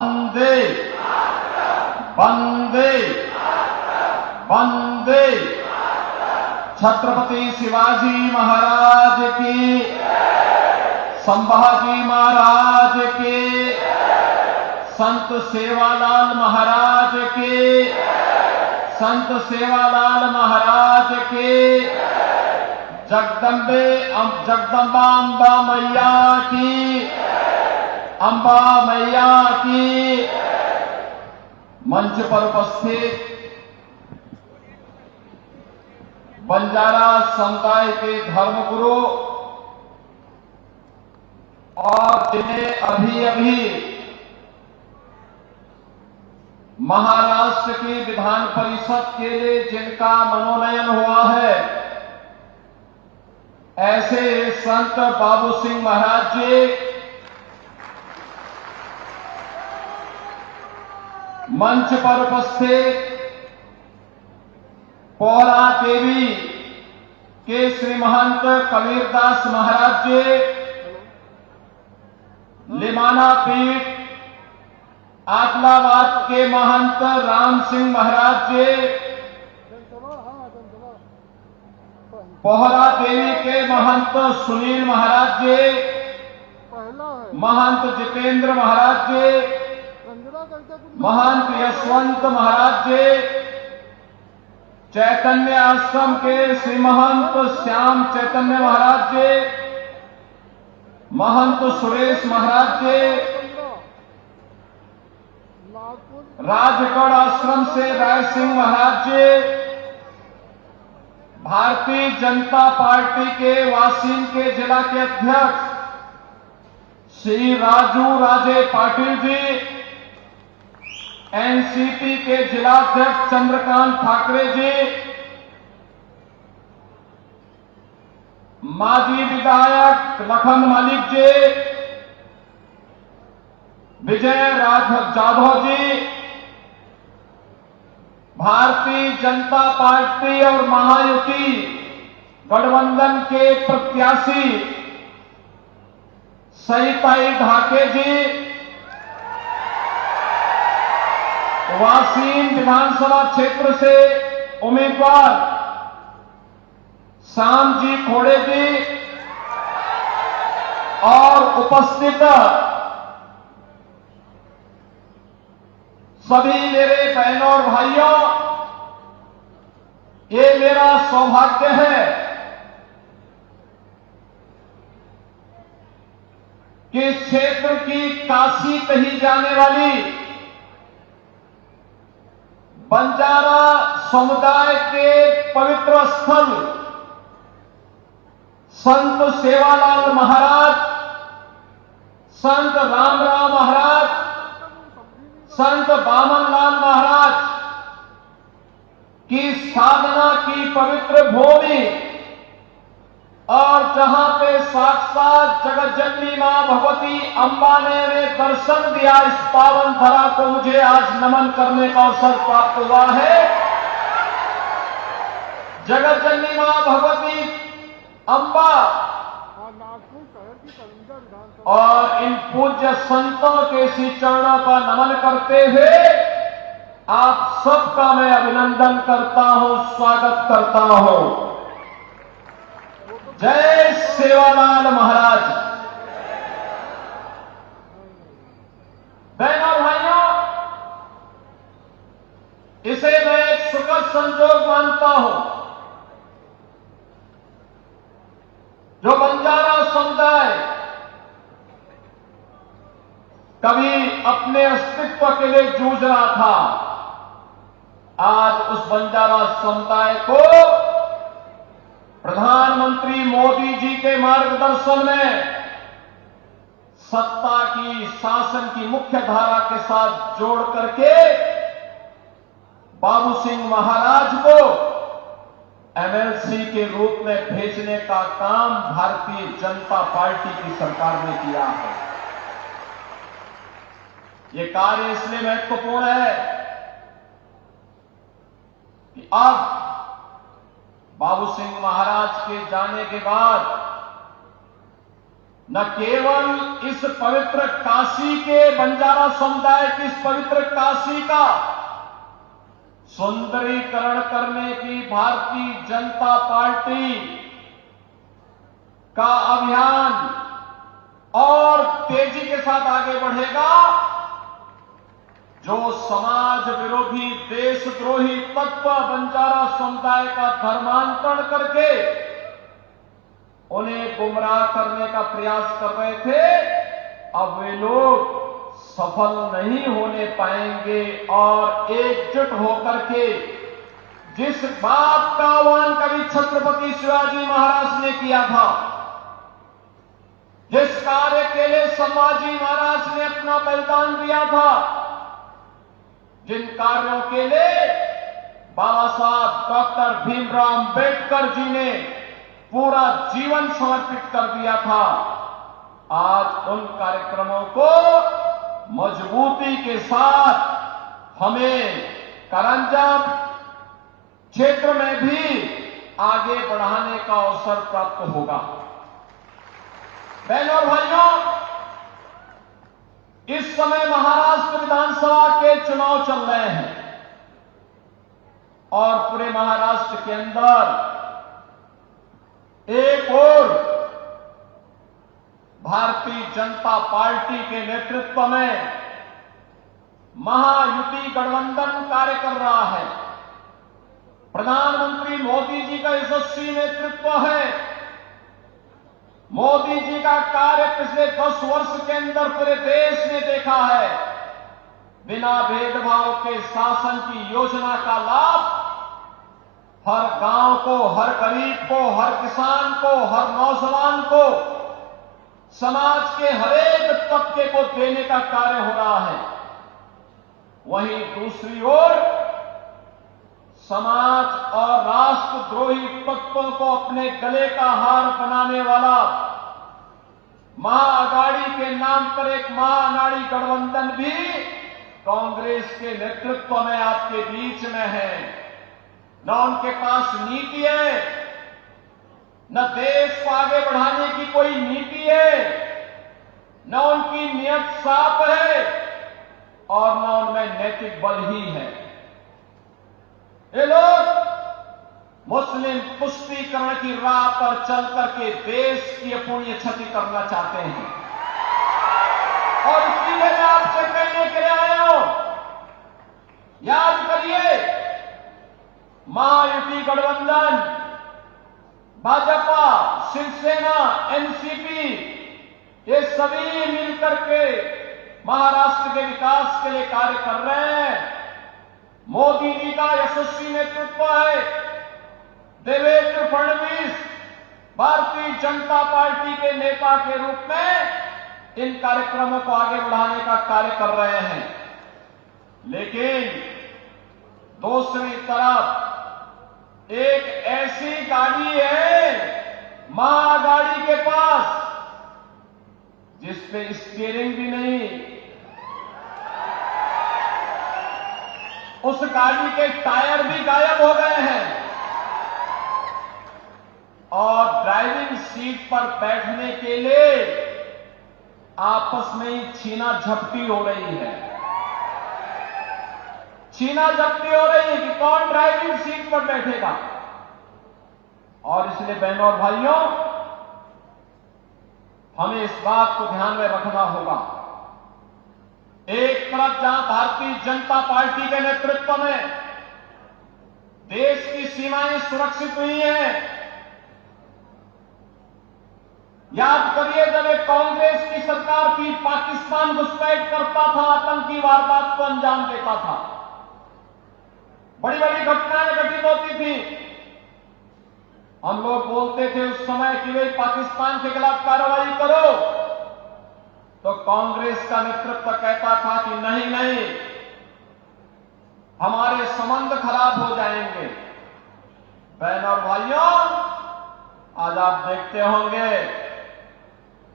वंदे वंदे वंदे छत्रपति शिवाजी महाराज की, संभाजी महाराज के, संत सेवालाल महाराज के, संत सेवालाल महाराज के, जगदम्बा अम्बा मैया की, अम्बा मैया की। मंच पर उपस्थित बंजारा समुदाय के धर्मगुरु और जिन्हें अभी अभी महाराष्ट्र की विधान परिषद के लिए जिनका मनोनयन हुआ है, ऐसे संत बाबू सिंह महाराज जी, मंच पर उपस्थित पोहरा देवी के श्री महंत कबीरदास महाराज जी, लिमाना पीठ आदिलाबाद के महंत राम सिंह महाराज जी, पोहरा देवी के महंत सुनील महाराज जी, महंत जितेंद्र महाराज जी, महंत यशवंत महाराज जी, चैतन्य आश्रम के श्री महंत श्याम चैतन्य महाराज जी, महंत सुरेश महाराज जी, राजगढ़ आश्रम से राय सिंह महाराज जी, भारतीय जनता पार्टी के वासिन के जिला के अध्यक्ष श्री राजू राजे पाटिल जी, एनसीपी के जिलाध्यक्ष चंद्रकांत ठाकरे जी, माजी विधायक लखन मलिक जी, विजय जाधव जी, भारतीय जनता पार्टी और महायुति गठबंधन के प्रत्याशी सईताई ढाके जी, वासीन विधानसभा क्षेत्र से उम्मीदवार श्याम जी खोड़े जी और उपस्थित सभी मेरे बहनों और भाइयों, ये मेरा सौभाग्य है कि इस क्षेत्र की काशी कही जाने वाली बंजारा समुदाय के पवित्र स्थल संत सेवालाल महाराज, संत रामराव महाराज, संत बामनलाल महाराज की साधना की पवित्र भूमि और जहां पे साक्षात जगत जननी मां भगवती अम्बा ने दर्शन दिया, इस पावन धरा को मुझे आज नमन करने का अवसर प्राप्त हुआ है। जगत जननी मां भगवती अम्बा और इन पूज्य संतों के श्री चरणों का नमन करते हुए आप सबका मैं अभिनंदन करता हूं, स्वागत करता हूं। जय सेवालाल महाराज। बहनों भाइयों, इसे मैं एक सुखद संजोग मानता हूं जो बंजारा समुदाय कभी अपने अस्तित्व के लिए जूझ रहा था, आज उस बंजारा समुदाय को प्रधानमंत्री मोदी जी के मार्गदर्शन में सत्ता की, शासन की मुख्य धारा के साथ जोड़ करके बाबू सिंह महाराज को एमएलसी के रूप में भेजने का काम भारतीय जनता पार्टी की सरकार ने किया है। ये कार्य इसलिए महत्वपूर्ण है कि अब बाबू सिंह महाराज के जाने के बाद न केवल इस पवित्र काशी के बंजारा समुदाय की इस पवित्र काशी का सुंदरीकरण करने की भारतीय जनता पार्टी का अभियान और तेजी के साथ आगे बढ़ेगा। जो समाज विरोधी देशद्रोही तत्व बंजारा समुदाय का धर्मांतरण करके उन्हें गुमराह करने का प्रयास कर रहे थे, अब वे लोग सफल नहीं होने पाएंगे और एकजुट होकर के जिस बात का आह्वान कभी छत्रपति शिवाजी महाराज ने किया था, जिस कार्य के लिए संभाजी महाराज ने अपना बलिदान दिया था, जिन कार्यों के लिए बाबा साहब डॉक्टर भीमराव अंबेडकर जी ने पूरा जीवन समर्पित कर दिया था, आज उन कार्यक्रमों को मजबूती के साथ हमें करंजम क्षेत्र में भी आगे बढ़ाने का अवसर प्राप्त होगा। बहनों और भाइयों, इस समय महाराष्ट्र विधानसभा के चुनाव चल रहे हैं और पूरे महाराष्ट्र के अंदर एक और भारतीय जनता पार्टी के नेतृत्व में महायुति गठबंधन कार्य कर रहा है। प्रधानमंत्री मोदी जी का यशस्वी नेतृत्व है। मोदी जी का कार्य पिछले 10 वर्ष के अंदर पूरे देश ने देखा है। बिना भेदभाव के शासन की योजना का लाभ हर गांव को, हर गरीब को, हर किसान को, हर नौजवान को, समाज के हरेक तबके को देने का कार्य हो रहा है। वहीं दूसरी ओर समाज और राष्ट्रद्रोही तत्वों को अपने गले का हार बनाने वाला महाअघाड़ी के नाम पर एक महाअघाड़ी गठबंधन भी कांग्रेस के नेतृत्व में आपके बीच में है। न उनके पास नीति है, न देश को आगे बढ़ाने की कोई नीति है, न उनकी नियत साफ है और न उनमें नैतिक बल ही है। ये लोग मुस्लिम तुष्टीकरण की राह पर चल करके देश की अपूर्णीय क्षति करना चाहते हैं और इसलिए मैं आपसे कहने के लिए आया हूं, याद करिए, महायुति गठबंधन, भाजपा, शिवसेना, एनसीपी, ये सभी मिलकर के महाराष्ट्र के विकास के लिए कार्य कर रहे हैं। मोदी जी का यशस्वी नेतृत्व है। देवेंद्र फडणवीस भारतीय जनता पार्टी के नेता के रूप में इन कार्यक्रमों को आगे बढ़ाने का कार्य कर रहे हैं। लेकिन दूसरी तरफ एक ऐसी गाड़ी है महागाड़ी के पास जिस पे स्टीयरिंग भी नहीं, उस गाड़ी के टायर भी गायब हो गए हैं और ड्राइविंग सीट पर बैठने के लिए आपस में ही छीना झपटी हो रही है। छीना झपटी हो रही है कि कौन ड्राइविंग सीट पर बैठेगा। और इसलिए बहनों और भाइयों, हमें इस बात को ध्यान में रखना होगा। एक तरफ जहां भारतीय जनता पार्टी के नेतृत्व में देश की सीमाएं सुरक्षित हुई हैं, याद करिए जब एक कांग्रेस की सरकार थी, पाकिस्तान घुसपैठ करता था, आतंकी वारदात को अंजाम देता था, बड़ी बड़ी घटनाएं घटित होती थी। हम लोग बोलते थे उस समय कि भाई पाकिस्तान के खिलाफ कार्रवाई करो, तो कांग्रेस का नेतृत्व कहता था कि नहीं नहीं, हमारे संबंध खराब हो जाएंगे। बहनों और भाइयों, आज आप देखते होंगे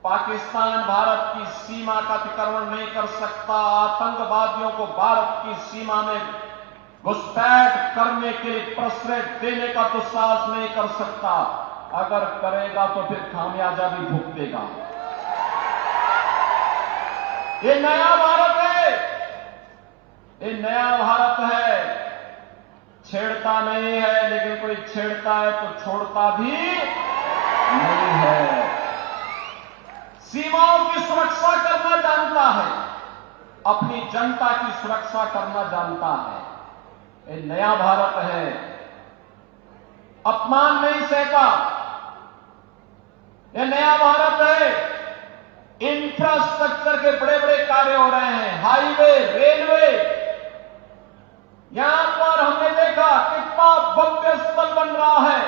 पाकिस्तान भारत की सीमा का अतिक्रमण नहीं कर सकता, आतंकवादियों को भारत की सीमा में घुसपैठ करने के लिए प्रश्रय देने का दुस्साहस नहीं कर सकता। अगर करेगा तो फिर खामियाजा भी भुगतेगा। ये नया भारत है, ये नया भारत है। छेड़ता नहीं है, लेकिन कोई छेड़ता है तो छोड़ता भी नहीं है। सीमाओं की सुरक्षा करना जानता है, अपनी जनता की सुरक्षा करना जानता है। ये नया भारत है। अपमान नहीं सहता। ये नया भारत है। इंफ्रास्ट्रक्चर के बड़े बड़े कार्य हो रहे हैं, हाईवे, रेलवे। यहां पर हमने देखा कितना भव्य स्थल बन रहा है।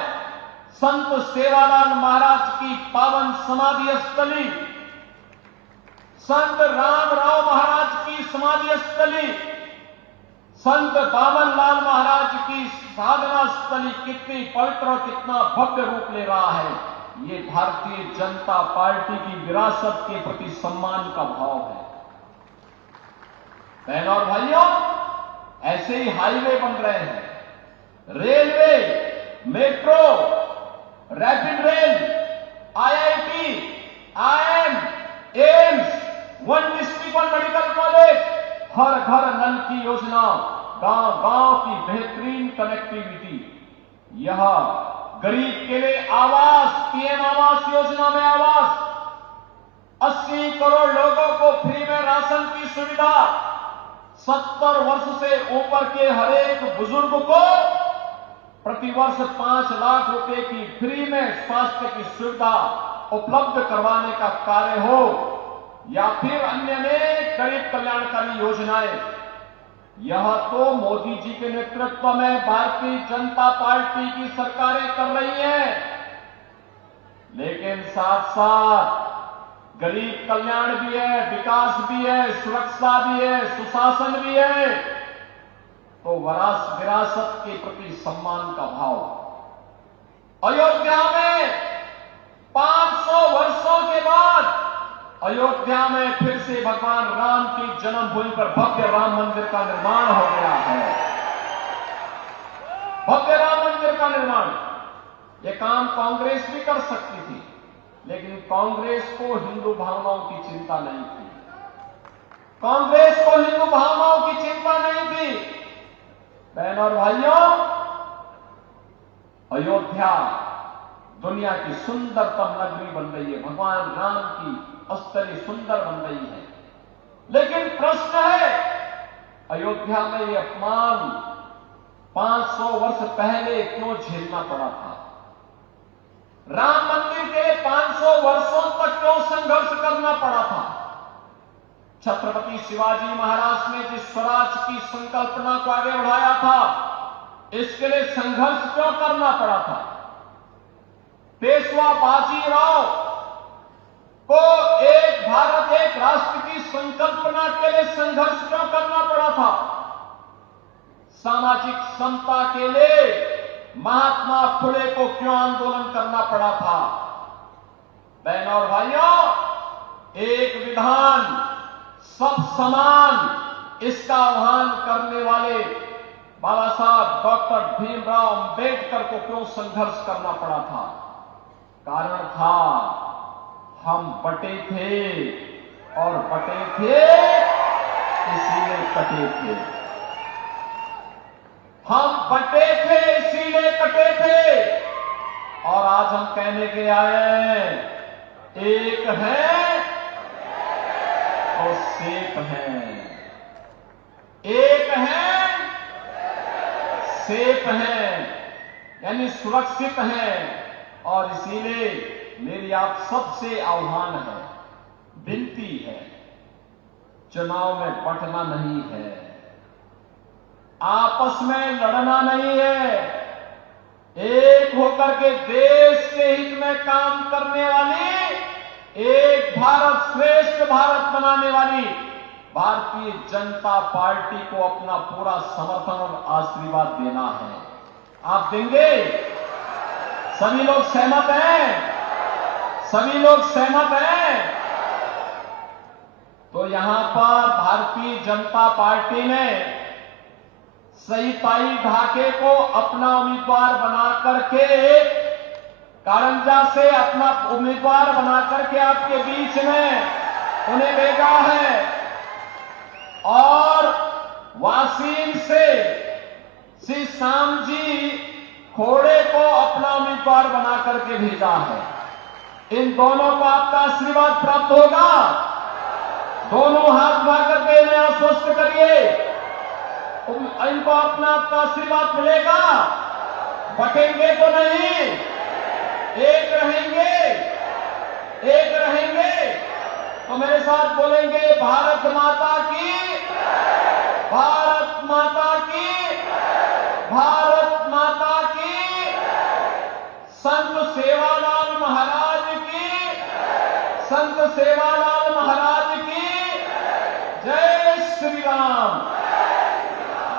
संत सेवालाल महाराज की पावन समाधि स्थली, संत रामराव महाराज की समाधि स्थली, संत बामनलाल महाराज की साधना स्थली कितनी पवित्र और कितना भव्य रूप ले रहा है। ये भारतीय जनता पार्टी की विरासत के प्रति सम्मान का भाव है। बहनों और भाइयों, ऐसे ही हाईवे बन रहे हैं, railway, metro, rapid rail, IIT, IIM, AIIMS, one district one medical college, हर घर नल की योजना, गांव गांव की बेहतरीन कनेक्टिविटी। यह गरीब के लिए आवास, पीएम आवास योजना में आवास, 80 करोड़ लोगों को फ्री में राशन की सुविधा, 70 वर्ष से ऊपर के हर एक बुजुर्ग को प्रतिवर्ष 5 लाख रुपए की फ्री में स्वास्थ्य की सुविधा उपलब्ध करवाने का कार्य हो, या फिर अन्य अनेक गरीब कल्याणकारी योजनाएं। यह तो मोदी जी के नेतृत्व में भारतीय जनता पार्टी की सरकारें कर रही हैं, लेकिन साथ साथ गरीब कल्याण भी है, विकास भी है, सुरक्षा भी है, सुशासन भी है। तो विरासत के प्रति सम्मान का भाव। अयोध्या में 500 वर्षों के बाद अयोध्या में फिर से भगवान राम की जन्मभूमि पर भव्य राम मंदिर का निर्माण हो गया है। भव्य राम मंदिर का निर्माण। यह काम कांग्रेस भी कर सकती थी, लेकिन कांग्रेस को हिंदू भावनाओं की चिंता नहीं थी। कांग्रेस को हिंदू भावनाओं की चिंता नहीं थी। बहनों और भाइयों, अयोध्या दुनिया की सुंदरतम नगरी बन रही है, भगवान राम की स्थली सुंदर बन रही है। लेकिन प्रश्न है, अयोध्या में यह अपमान 500 वर्ष पहले क्यों झेलना पड़ा था? राम मंदिर के 500 वर्षों तक क्यों संघर्ष करना पड़ा था? छत्रपति शिवाजी महाराज ने जिस स्वराज की संकल्पना को आगे बढ़ाया था, इसके लिए संघर्ष क्यों करना पड़ा था? पेशवा बाजीराव को एक भारत एक राष्ट्र की संकल्पना के लिए संघर्ष क्यों करना पड़ा था? सामाजिक समता के लिए महात्मा फुले को क्यों आंदोलन करना पड़ा था? बहनों और भाइयों, एक विधान सब समान, इसका आह्वान करने वाले बाबा साहब डॉक्टर भीमराव अंबेडकर को क्यों संघर्ष करना पड़ा था? कारण था, हम बटे थे और बटे थे इसीलिए कटे थे। हम बटे थे इसीलिए कटे थे। और आज हम कहने के आए, एक है और सेफ है। एक है, सेफ है, यानी सुरक्षित है। और इसीलिए मेरी आप सबसे आह्वान है, विनती है, चुनाव में बंटना नहीं है, आपस में लड़ना नहीं है। एक होकर के देश के हित में काम करने वाली, एक भारत श्रेष्ठ भारत बनाने वाली भारतीय जनता पार्टी को अपना पूरा समर्थन और आशीर्वाद देना है। आप देंगे? सभी लोग सहमत हैं? सभी लोग सहमत हैं? तो यहां पर भारतीय जनता पार्टी ने सईताई ढाके को अपना उम्मीदवार बना करके, कारंजा से अपना उम्मीदवार बना करके आपके बीच में उन्हें भेजा है। और वासीन से श्री श्याम जी खोड़े को अपना उम्मीदवार बना करके भेजा है। इन दोनों को आपका आशीर्वाद प्राप्त होगा। दोनों हाथ उठा करके इन्हें आश्वस्त करिए, इनको अपना आपका आशीर्वाद मिलेगा। बटेंगे तो नहीं, एक रहेंगे, एक रहेंगे। तो मेरे साथ बोलेंगे, भारत माता की, भारत माता की, भारत माता की, संत सेवालाल महाराज की, संत सेवालाल महाराज की जय श्री राम,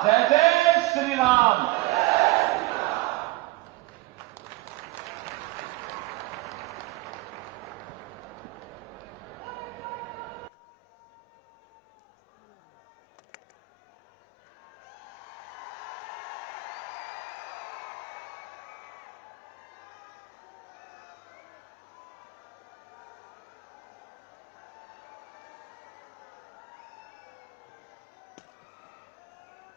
जय जय श्री राम।